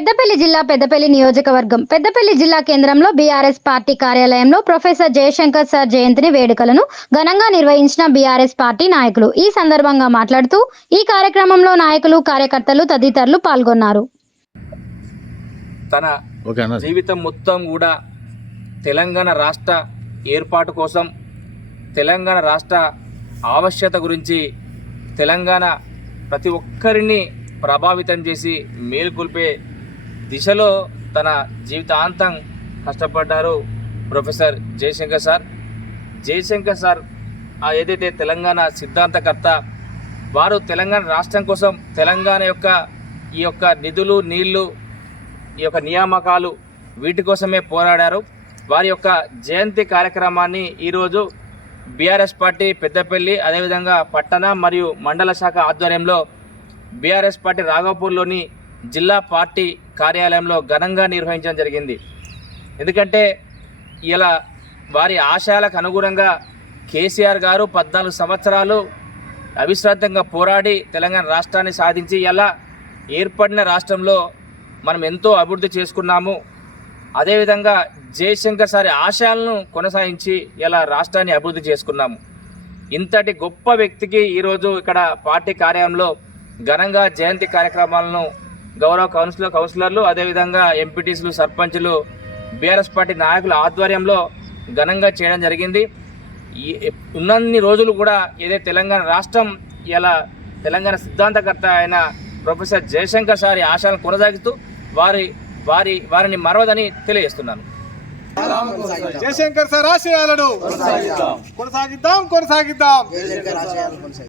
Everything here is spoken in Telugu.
పెద్దపల్లి జిల్లా పెద్దపల్లి నియోజకవర్గం పెద్దపల్లి జిల్లా కేంద్రంలో బీఆర్ఎస్ పార్టీ కార్యాలయంలో ప్రొఫెసర్ జయశంకర్ సార్ జయంతి వేడుకలను ఘనంగా నిర్వహించిన బీఆర్ఎస్ పార్టీ నాయకులు ఈ సందర్భంగా మాట్లాడుతూ ఈ కార్యక్రమంలో నాయకులు కార్యకర్తలు తదితరులు పాల్గొన్నారు. తన జీవితం మొత్తం కూడా తెలంగాణ రాష్ట్ర ఏర్పాటు కోసం, తెలంగాణ రాష్ట్ర ఆవశ్యకత గురించి, తెలంగాణ ప్రతి ఒక్కరిని ప్రభావితం చేసి మేలుకొల్పే దిశలో తన జీవితాంతం కష్టపడ్డారు professor Jayashankar sir. Jayashankar sir ఏదైతే తెలంగాణ సిద్ధాంతకర్త, వారు తెలంగాణ రాష్ట్రం కోసం, తెలంగాణ ఈ యొక్క నిధులు, నీళ్లు, ఈ యొక్క నియామకాలు, వీటి కోసమే పోరాడారు. వారి యొక్క జయంతి కార్యక్రమాన్ని ఈరోజు బీఆర్ఎస్ పార్టీ పెద్దపల్లి, అదేవిధంగా పట్టణ మరియు మండల శాఖ ఆధ్వర్యంలో బీఆర్ఎస్ పార్టీ రాఘవపూర్లోని జిల్లా పార్టీ కార్యాలయంలో ఘనంగా నిర్వహించడం జరిగింది. ఎందుకంటే ఇలా వారి ఆశయాలకు అనుగుణంగా కేసీఆర్ గారు 14 సంవత్సరాలు అవిశ్రాంతంగా పోరాడి తెలంగాణ రాష్ట్రాన్ని సాధించి ఇలా ఏర్పడిన రాష్ట్రంలో మనం ఎంతో అభివృద్ధి చేసుకున్నాము. అదేవిధంగా జయశంకర్ సారి ఆశయాలను కొనసాగించి ఇలా రాష్ట్రాన్ని అభివృద్ధి చేసుకున్నాము. ఇంతటి గొప్ప వ్యక్తికి ఈరోజు ఇక్కడ పార్టీ కార్యాలయంలో ఘనంగా జయంతి కార్యక్రమాలను గౌరవ కౌన్సిలర్లు, అదేవిధంగా ఎంపీటీసీలు, సర్పంచులు, బీఆర్ఎస్ పార్టీ నాయకుల ఆధ్వర్యంలో ఘనంగా చేయడం జరిగింది. ఉన్నన్ని రోజులు కూడా ఏదైతే తెలంగాణ రాష్ట్రం ఇలా తెలంగాణ సిద్ధాంతకర్త అయిన ప్రొఫెసర్ జయశంకర్ సారి ఆశయాలను కొనసాగిస్తూ వారిని మరవదని తెలియజేస్తున్నాను. జయశంకర్ సార్ ఆశయాలను కొనసాగిద్దాం.